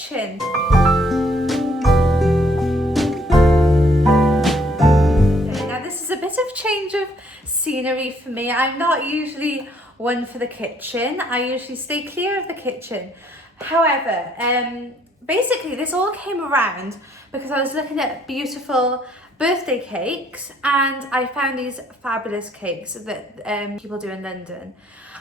kitchen. This is a bit of change of scenery for me. I'm not usually one for the kitchen. I usually stay clear of the kitchen. However, basically this all came around because I was looking at beautiful birthday cakes and I found these fabulous cakes that people do in London.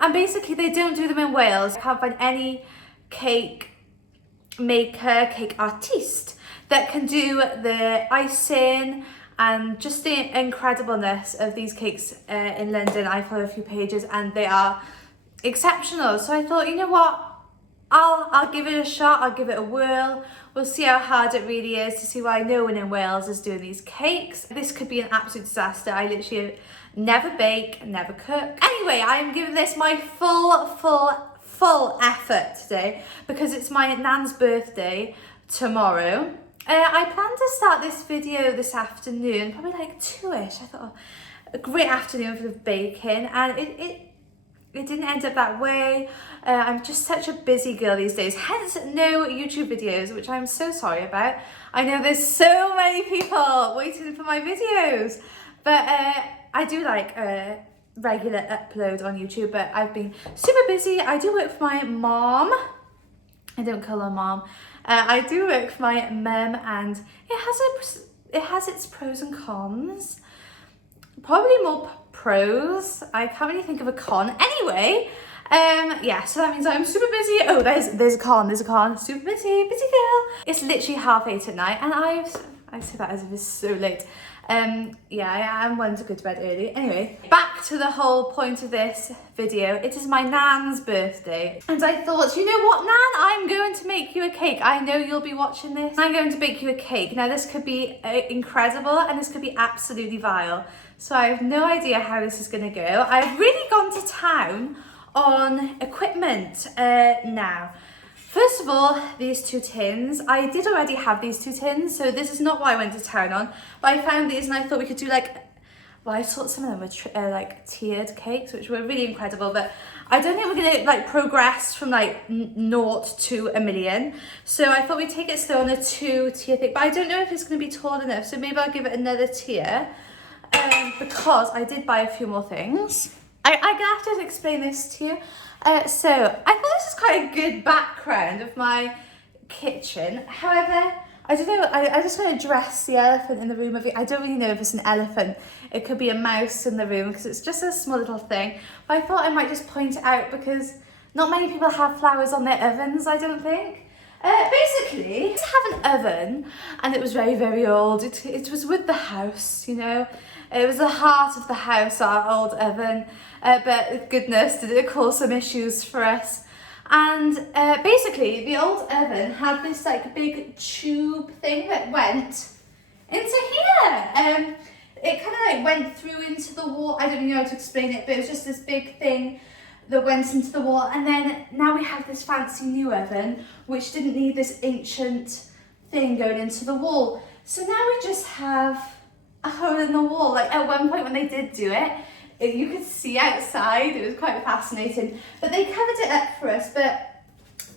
And basically they don't do them in Wales. I can't find any cake maker, cake artiste that can do the icing and just the incredibleness of these cakes in London. I follow a few pages and they are exceptional. So I thought, you know what? I'll give it a shot, I'll give it a whirl. We'll see how hard it really is to see why no one in Wales is doing these cakes. This could be an absolute disaster. I literally never bake, never cook. Anyway, I'm giving this my full effort today because it's my nan's birthday tomorrow. I plan to start this video this afternoon, probably like 2ish. I thought, oh, a great afternoon for the baking, and it didn't end up that way. I'm just such a busy girl these days, hence no YouTube videos, which I'm so sorry about. I know there's so many people waiting for my videos, but I do like a regular upload on YouTube, but I've been super busy. I do work for my mom. I don't call her mom. I do work for my mum, and it has its pros and cons. Probably more pros. I can't really think of a con. Anyway, yeah, so that means I'm super busy. Oh, there's a con. Super busy girl. It's literally 8:30 at night, and I say that as if it's so late. Yeah, I am one to go to bed early. Anyway, back to the whole point of this video. It is my nan's birthday. And I thought, you know what, Nan? I'm going to make you a cake. I know you'll be watching this. I'm going to bake you a cake. Now, this could be incredible and this could be absolutely vile. So I have no idea how this is going to go. I've really gone to town on equipment now. First of all, these 2 tins. I did already have these 2 tins, so this is not what I went to town on. But I found these and I thought we could do like, well, I thought some of them were like tiered cakes, which were really incredible. But I don't think we're gonna like progress from like 0 to a million. So I thought we'd take it slow on a 2-tier thing. But I don't know if it's gonna be tall enough, so maybe I'll give it another tier. Because I did buy a few more things. I'm gonna have to explain this to you. So I thought this is quite a good background of my kitchen. However, I don't know, I just want to address the elephant in the room. I don't really know if it's an elephant. It could be a mouse in the room because it's just a small little thing. But I thought I might just point it out because not many people have flowers on their ovens, I don't think. Basically, I used to have an oven and it was very, very old. It was with the house, you know. It was the heart of the house, our old oven. But goodness, did it cause some issues for us. And basically, the old oven had this like big tube thing that went into here. It kind of like went through into the wall. I don't even know how to explain it, but it was just this big thing that went into the wall. And then now we have this fancy new oven, which didn't need this ancient thing going into the wall. So now we just have a hole in the wall. Like at one point when they did do it, you could see outside. It was quite fascinating. But they covered it up for us, but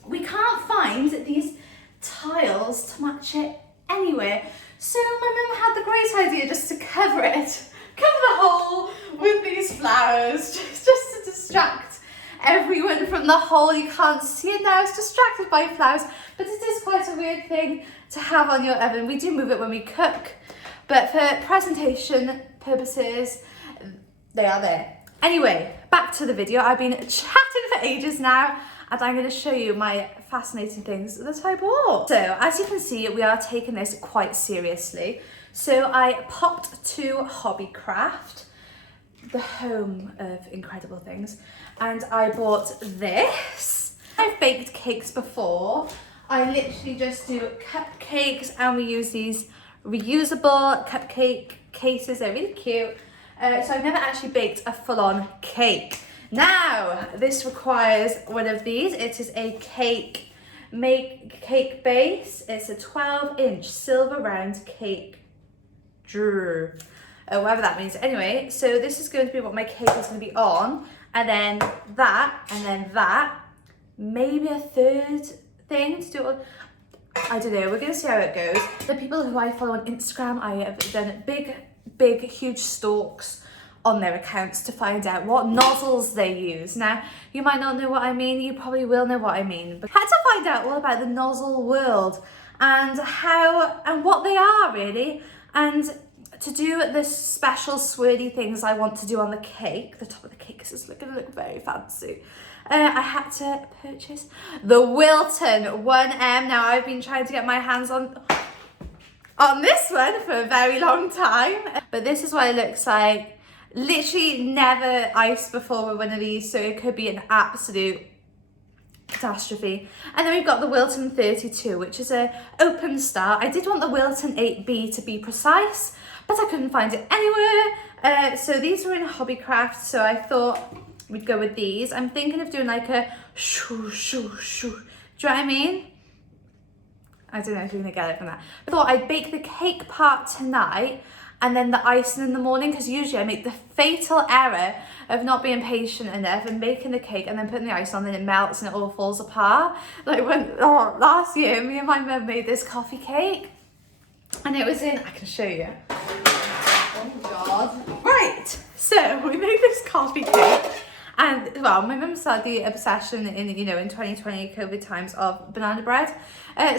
we can't find these tiles to match it anywhere. So my mum had the great idea just to cover it, cover the hole with these flowers, just to distract everyone from the hole. You can't see it now, it's distracted by flowers, but it is quite a weird thing to have on your oven. We do move it when we cook, but for presentation purposes, they are there. Anyway, back to the video. I've been chatting for ages now, and I'm going to show you my fascinating things that I bought. So, as you can see, we are taking this quite seriously. So, I popped to Hobbycraft, the home of incredible things, and I bought this. I've baked cakes before. I literally just do cupcakes, and we use these reusable cupcake cases. They're really cute. So I've never actually baked a full-on cake. Now, this requires one of these. It is a cake base. It's a 12-inch silver round cake drawer. Whatever that means. Anyway, so this is going to be what my cake is going to be on. And then that, maybe a third thing to do it on. I don't know, we're gonna see how it goes. The people who I follow on Instagram, I have done big, huge stalks on their accounts to find out what nozzles they use. Now, you might not know what I mean, you probably will know what I mean, but I had to find out all about the nozzle world and how and what they are really, and to do the special swirly things I want to do on the cake. The top of the cake is gonna look very fancy. I had to purchase the Wilton 1M. Now, I've been trying to get my hands on this one for a very long time, but this is what it looks like. Literally never iced before with one of these, so it could be an absolute catastrophe. And then we've got the Wilton 32, which is a open start. I did want the Wilton 8B to be precise, but I couldn't find it anywhere. So these were in Hobbycraft, so I thought we'd go with these. I'm thinking of doing like a shoo, shoo, shoo. Do you know what I mean? I don't know if you're gonna get it from that. I thought I'd bake the cake part tonight and then the icing in the morning, because usually I make the fatal error of not being patient enough and making the cake and then putting the ice on and it melts and it all falls apart. Like last year, me and my mum made this coffee cake and it was in, I can show you. Oh God. Right, so we made this coffee cake. And well, my mum started the obsession in 2020 COVID times of banana bread.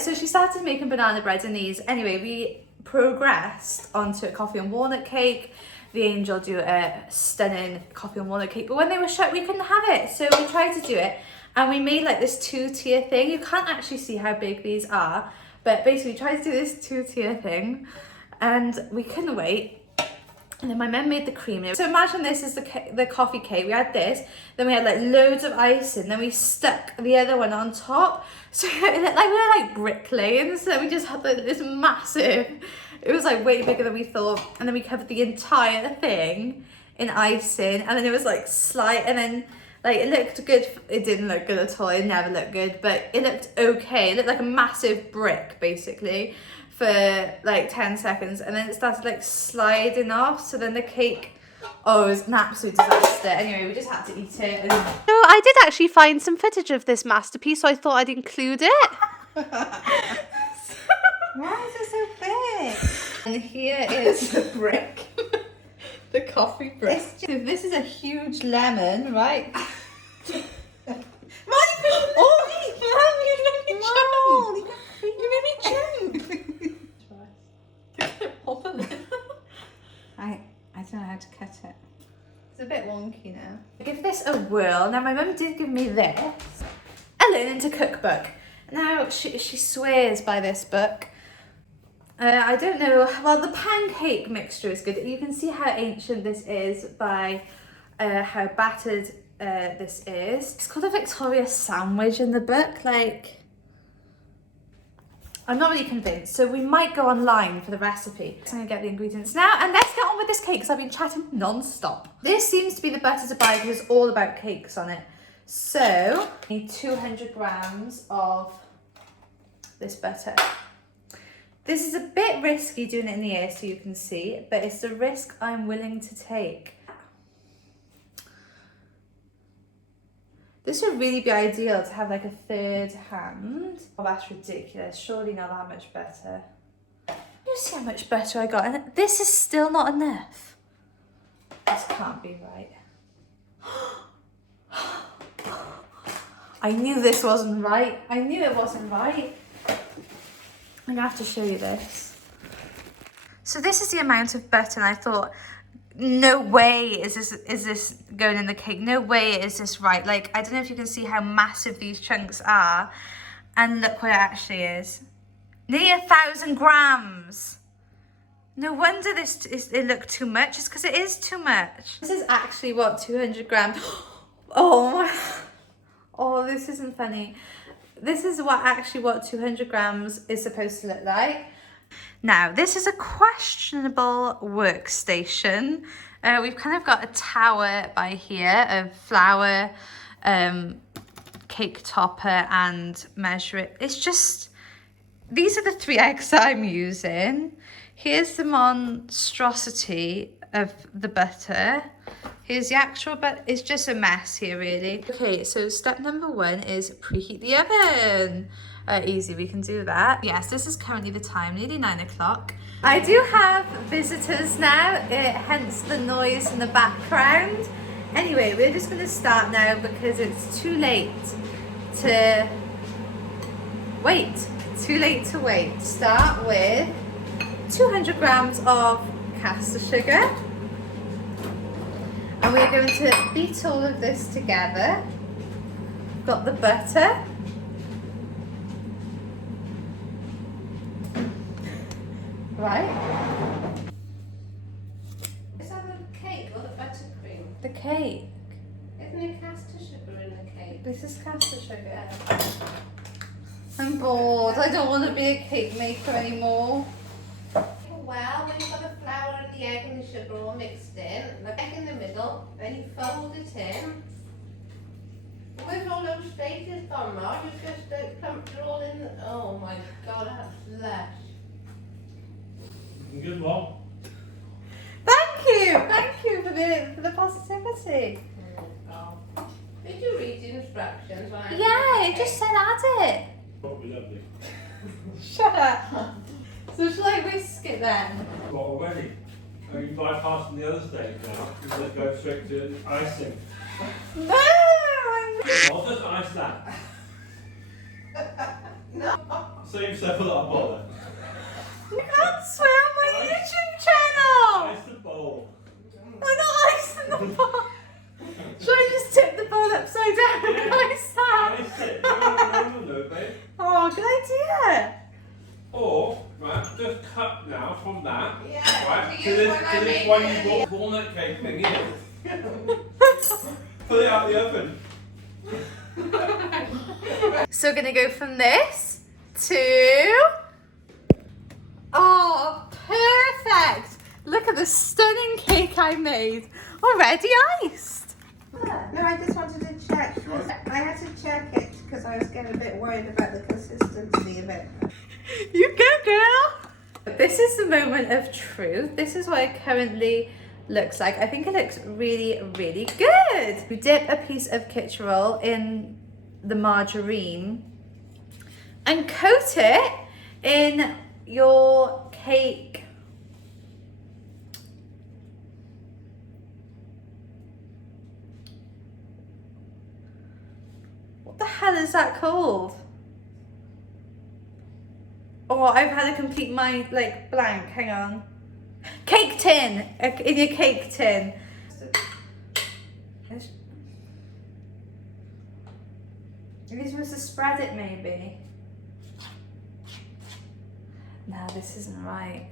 So she started making banana bread in these. Anyway, we progressed onto a coffee and walnut cake. The Angel do a stunning coffee and walnut cake, but when they were shut, we couldn't have it. So we tried to do it, and we made like this 2-tier thing. You can't actually see how big these are, but basically we tried to do this 2-tier thing, and we couldn't wait. And then my mum made the cream. So imagine this is the coffee cake. We had this, then we had like loads of icing, then we stuck the other one on top. So it looked like we were like bricklaying. So we just had like this massive, it was like way bigger than we thought. And then we covered the entire thing in icing. And then it was like slight, and then like it looked good. It didn't look good at all. It never looked good, but it looked okay. It looked like a massive brick basically for like 10 seconds, and then it started like sliding off. So then the cake, oh, it was an absolute disaster. Anyway, we just had to eat it. No, I did actually find some footage of this masterpiece, so I thought I'd include it. Why is it so big? And here is the brick. The coffee brick. So this is a huge lemon, right? I don't know how to cut it. It's a bit wonky now. Give this a whirl. Now, my mum did give me this, a Learning to Cookbook. Now, she swears by this book. I don't know, well, the pancake mixture is good. You can see how ancient this is by how battered this is. It's called a Victoria sandwich in the book. Like, I'm not really convinced, so we might go online for the recipe. I'm gonna get the ingredients now, and let's get on with this cake because I've been chatting non-stop. This seems to be the butter to buy because it's all about cakes on it. So, I need 200 grams of this butter. This is a bit risky doing it in the air so you can see, but it's the risk I'm willing to take. This would really be ideal to have like a third hand. Oh, that's ridiculous. Surely not that much butter. You see how much butter I got? And this is still not enough. This can't be right. I knew this wasn't right. I knew it wasn't right. I'm gonna have to show you this. So this is the amount of butter, and I thought, no way is this going in the cake. No way is this right. Like, I don't know if you can see how massive these chunks are, and look what it actually is. Nearly 1,000 grams. No wonder it looked too much. It's because it is too much. This is actually what 200 grams. Oh my. Oh, this isn't funny. This is what 200 grams is supposed to look like. Now, this is a questionable workstation. We've kind of got a tower by here of flour, cake topper, and measure it. It's just, these are the 3 eggs I'm using. Here's the monstrosity of the butter. Here's the actual, but it's just a mess here really. Okay, so step number 1 is preheat the oven. Easy, we can do that. Yes, this is currently the time, nearly 9 o'clock. I do have visitors now, hence the noise in the background. Anyway, we're just gonna start now because it's too late to wait. Too late to wait. Start with 200 grams of caster sugar. And we're going to beat all of this together. Got the butter. Right. Is that the cake or the buttercream? The cake. Isn't there caster sugar in the cake? This is caster sugar. I'm bored. I don't want to be a cake maker anymore. Well, when you've got the flour and the egg and the sugar all mixed in, the egg in the middle, then you fold it in. With all those stages gone, Mark, you just clumped it all in. Oh my God, that's lush. Good one. Thank you for the positivity. Oh. Did you read the instructions? When I Yeah, it just said add it. That'll be lovely. Shut up. So shall I whisk it then? Got already. Are you bypassing the other stage now? Because let's go straight to icing. No, I'm I'll just ice that. No. Save yourself a lot of bother. You can't swear on my YouTube channel. Ice the bowl. I'm not icing the bowl. Should I just tip the bowl upside down and ice that? Ice it. No, babe. Oh, good idea. Or, right, just cut now from that. Yeah, Right, to to use this, when I to this made one it. you bought walnut cake thing in. Put it out the oven. So we're gonna go from this to, oh, perfect. Look at the stunning cake I made. Already iced. No, I just wanted to check. I had to check it because I was getting a bit worried about the consistency of it. You go, girl. This is the moment of truth. This is what it currently looks like. I think it looks really, really good. You dip a piece of kitchen roll in the margarine and coat it in your cake. What the hell is that called? Oh, I've had a complete mind, like, blank. Hang on. Cake tin. In your cake tin. You're supposed to spread it, maybe. No, this isn't right.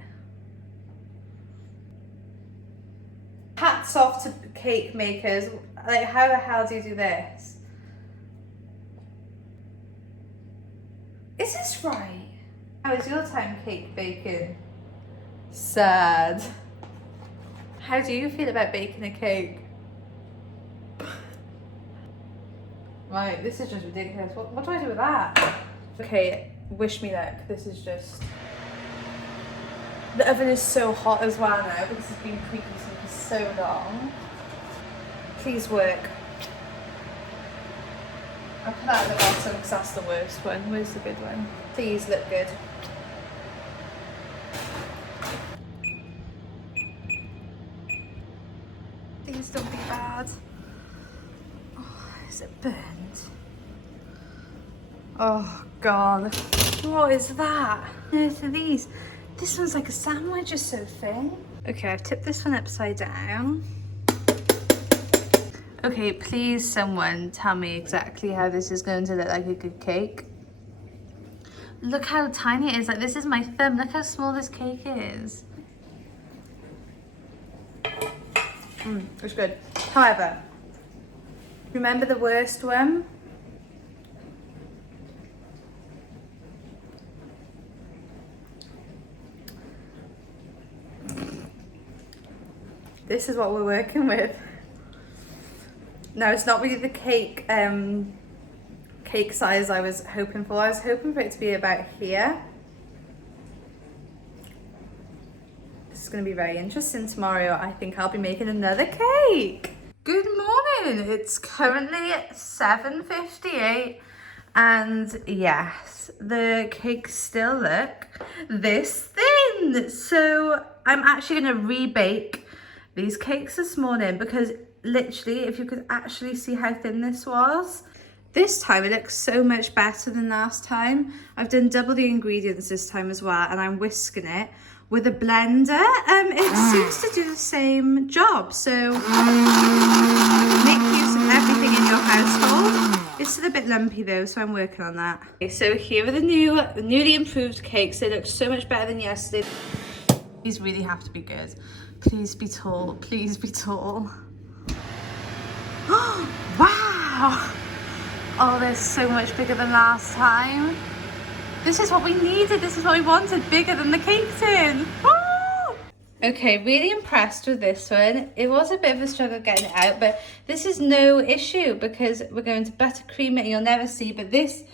Hats off to cake makers. Like, how the hell do you do this? Is this right? How is your time cake baking? Sad. How do you feel about baking a cake? Right, this is just ridiculous. What do I do with that? Okay, wish me luck. This is just... The oven is so hot as well now because it's been preheating for so long. Please work. I'll put that at the bottom because that's the worst one. Where's the good one? Please look good. Please don't be bad. Oh, is it burned? Oh God. What is that? What on earth are these? This one's like a sandwich, it's so thin. Okay, I've tipped this one upside down. Okay, please someone tell me exactly how this is going to look like a good cake. Look how tiny it is. Like, this is my thumb. Look how small this cake is. It's good. However, remember the worst one? This is what we're working with. No, it's not really the cake cake size I was hoping for. I was hoping for it to be about here. This is going to be very interesting tomorrow. I think I'll be making another cake. Good morning. It's currently 7:58 and yes, the cakes still look this thin. So I'm actually going to rebake these cakes this morning because literally, if you could actually see how thin this was, this time it looks so much better than last time. I've done double the ingredients this time as well, and I'm whisking it with a blender. It seems to do the same job. So make use of everything in your household. It's still a bit lumpy though, so I'm working on that. Okay, so here are the newly improved cakes. They look so much better than yesterday. These really have to be good. Please be tall. Please be tall. Wow! Oh, they're so much bigger than last time. This is what we needed. This is what we wanted. Bigger than the cake tin. Woo! Okay, really impressed with this one. It was a bit of a struggle getting it out, but this is no issue because we're going to buttercream it and you'll never see, but this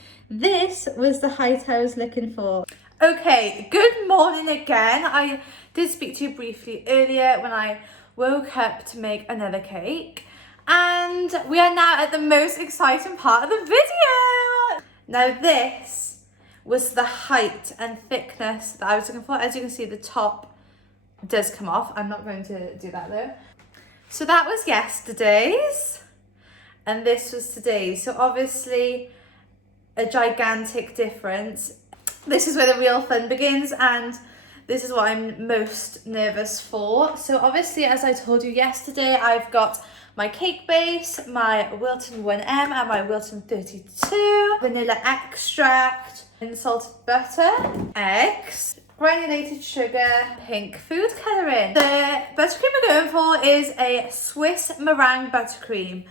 was the height I was looking for. Okay, good morning again. I did speak to you briefly earlier when I woke up to make another cake. And we are now at the most exciting part of the video. Now this was the height and thickness that I was looking for. As you can see, the top does come off. I'm not going to do that though. So that was yesterday's and this was today's. So obviously a gigantic difference. This is where the real fun begins and this is what I'm most nervous for. So obviously, as I told you yesterday, I've got my cake base, my Wilton 1M and my Wilton 32, vanilla extract, unsalted butter, eggs, granulated sugar, pink food colouring. The buttercream we're going for is a Swiss meringue buttercream.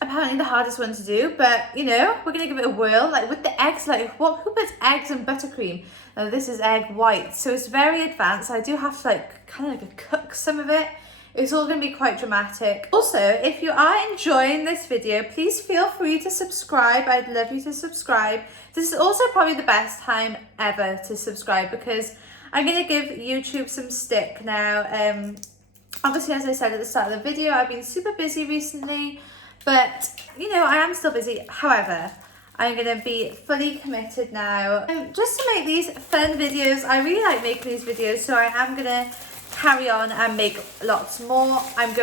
Apparently the hardest one to do, but you know, we're gonna give it a whirl. Like with the eggs, like who puts eggs in buttercream? This is egg white, so it's very advanced. I do have to like kind of like cook some of it. It's all going to be quite dramatic. Also, if you are enjoying this video, please feel free to subscribe. I'd love you to subscribe. This is also probably the best time ever to subscribe because I'm going to give YouTube some stick now. Obviously, as I said at the start of the video, I've been super busy recently, but you know, I am still busy. However, I'm going to be fully committed now. Just to make these fun videos, I really like making these videos, so I am going to carry on and make lots more. I've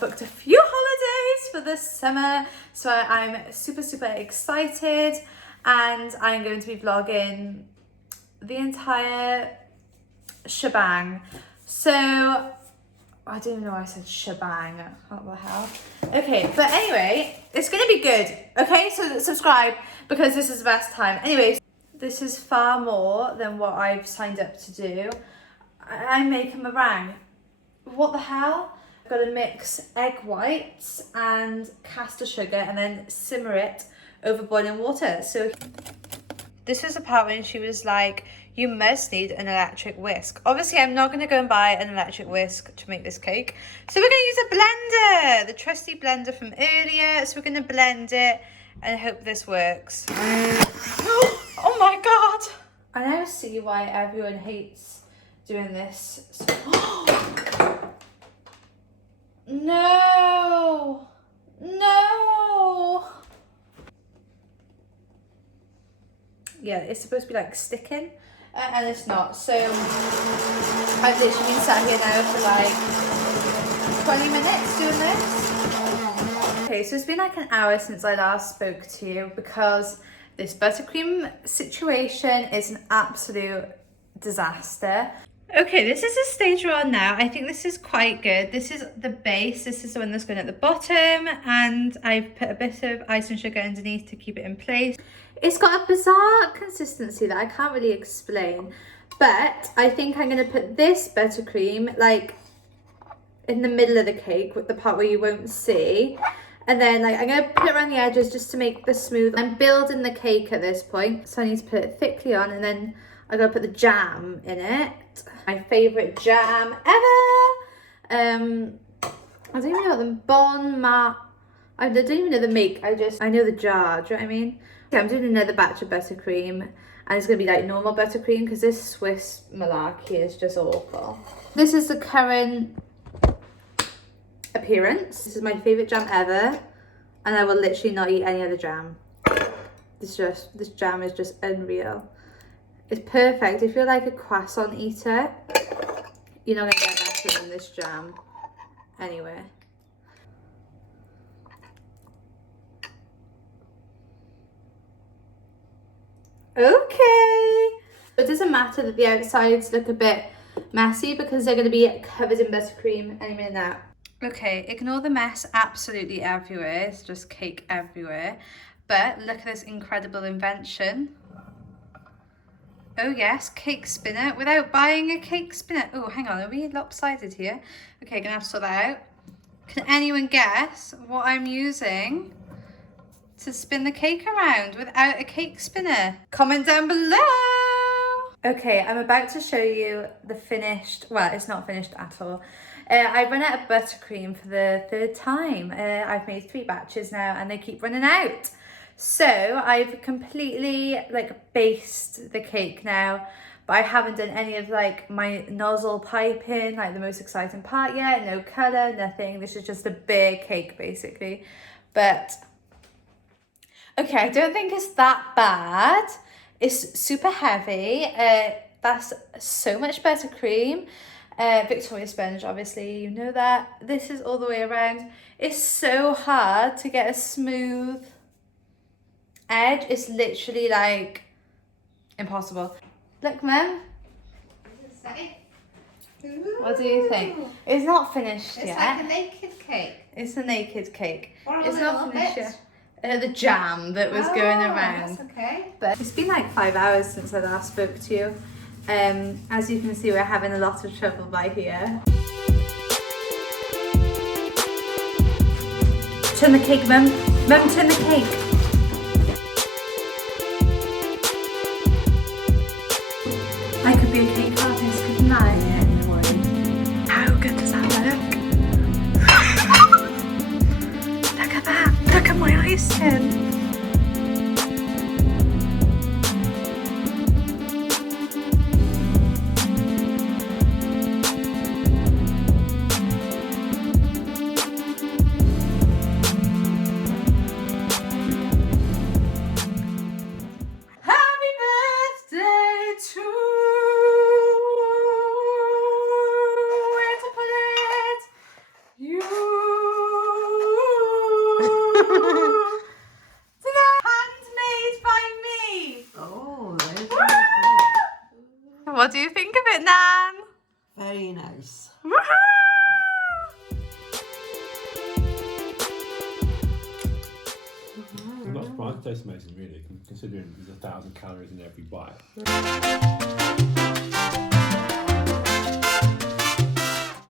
booked a few holidays for this summer, so I'm super excited, and I'm going to be vlogging the entire shebang. So I don't even know why I said shebang. What the hell? Okay, but anyway, it's gonna be good. Okay, so subscribe because this is the best time. Anyways, this is far more than what I've signed up to do. I make a meringue. What the hell? I've got to mix egg whites and caster sugar and then simmer it over boiling water. So this was the part when she was like, you must need an electric whisk. Obviously, I'm not going to go and buy an electric whisk to make this cake. So we're going to use a blender, the trusty blender from earlier. So we're going to blend it and hope this works. Oh my God. I now see why everyone hates doing this. No. Yeah, it's supposed to be like sticking and it's not. So I've literally been sat here now for like 20 minutes doing this. Okay, so it's been like an hour since I last spoke to you because this buttercream situation is an absolute disaster. Okay, this is the stage we're on now. I think this is quite good. This is the base. This is the one that's going at the bottom, and I've put a bit of ice and sugar underneath to keep it in place. It's got a bizarre consistency that I can't really explain, but I think I'm going to put this buttercream like in the middle of the cake, with the part where you won't see, and then like I'm going to put it around the edges just to make this smooth. I'm building the cake at this point, so I need to put it thickly on, and then I'm going to put the jam in it. My favourite jam ever. I don't even know what the Bon Ma. I don't even know the make. I know the jar. Do you know what I mean? Okay, I'm doing another batch of buttercream, and it's going to be like normal buttercream because this Swiss malarkey is just awful. This is the current appearance. This is my favourite jam ever, and I will literally not eat any other jam. This jam is just unreal. It's perfect. If you're like a croissant eater, you're not going to get better than this jam anywhere. Okay. It doesn't matter that the outsides look a bit messy because they're going to be covered in buttercream any minute now. Okay, ignore the mess absolutely everywhere. It's just cake everywhere. But look at this incredible invention. Oh yes, cake spinner without buying a cake spinner. Oh, hang on, are we lopsided here? Okay, gonna have to sort that out. Can anyone guess what I'm using to spin the cake around without a cake spinner? Comment down below. Okay, I'm about to show you the finished, well, it's not finished at all. I've run out of buttercream for the 3rd time. I've made 3 batches now and they keep running out. So I've completely like based the cake now, but I haven't done any of like my nozzle piping, like the most exciting part yet. No colour, nothing. This is just a bare cake basically. But okay, I don't think it's that bad. It's super heavy. That's so much buttercream. Victoria sponge, obviously, you know that. This is all the way around. It's so hard to get a smooth edge. It's literally like impossible. Look, Mum. What do you think? It's not finished yet. It's like a naked cake. It's a naked cake. What are It's the not little finished bits? yet. The jam that was going around. That's okay. But it's been like 5 hours since I last spoke to you. As you can see, we're having a lot of trouble by here. Turn the cake, Mum. Mum, turn the cake. I could be a cake artist, couldn't I? How good does that look? Look at that. Look at my icing. What do you think of it, Nan? Very nice. I'm not surprised it tastes amazing, really, considering there's 1,000 calories in every bite.